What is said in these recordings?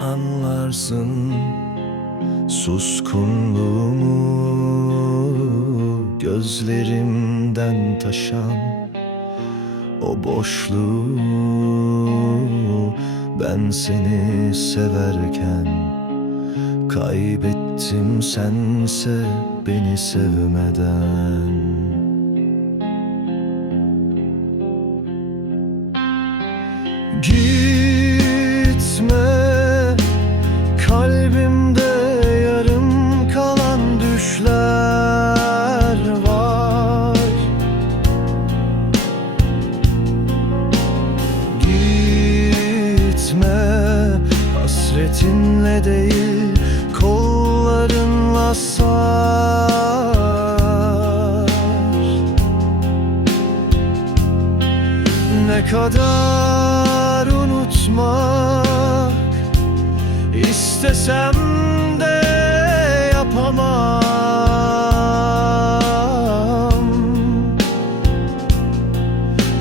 anlarsın Suskunluğumu. Gözlerimden taşan O boşluğu. Ben seni severken Kaybettim sense beni sevmeden. Gitme değil kollarınla sar. Ne kadar unutmak istesem de yapamam.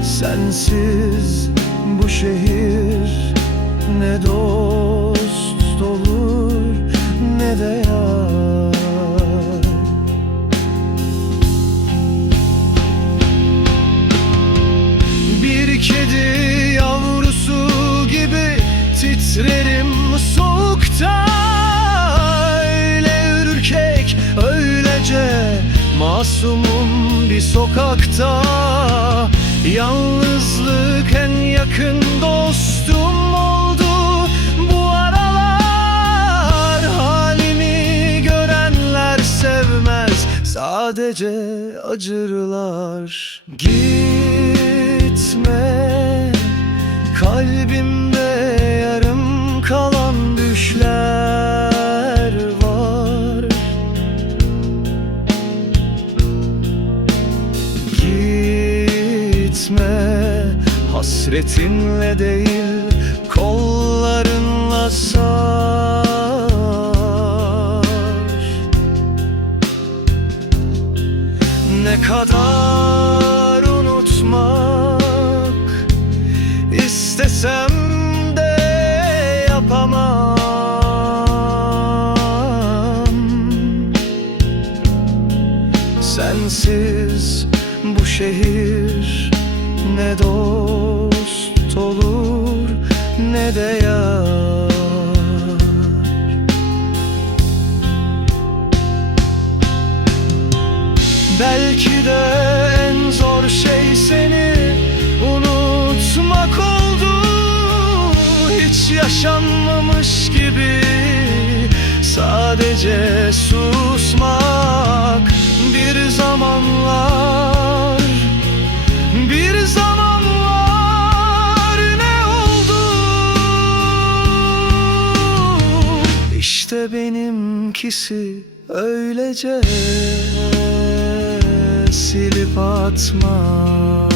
Sensiz bu şehir ne dost titrerim soğukta Öyle ürkek öylece masumum bir sokakta. Yalnızlık en yakın dostum oldu. Bu aralar Halimi görenler sevmez sadece acırlar. Gitme kalbimde düşler var. Gitme hasretinle değil kollarınla sar. Ne kadar unutmak istesem de yapamam ne dost olur ne de yar. Belki de en zor şey seni unutmak oldu. Hiç yaşanmamış gibi sadece susmak Bir zamanlar, İşte benimkisi öylece silip atmak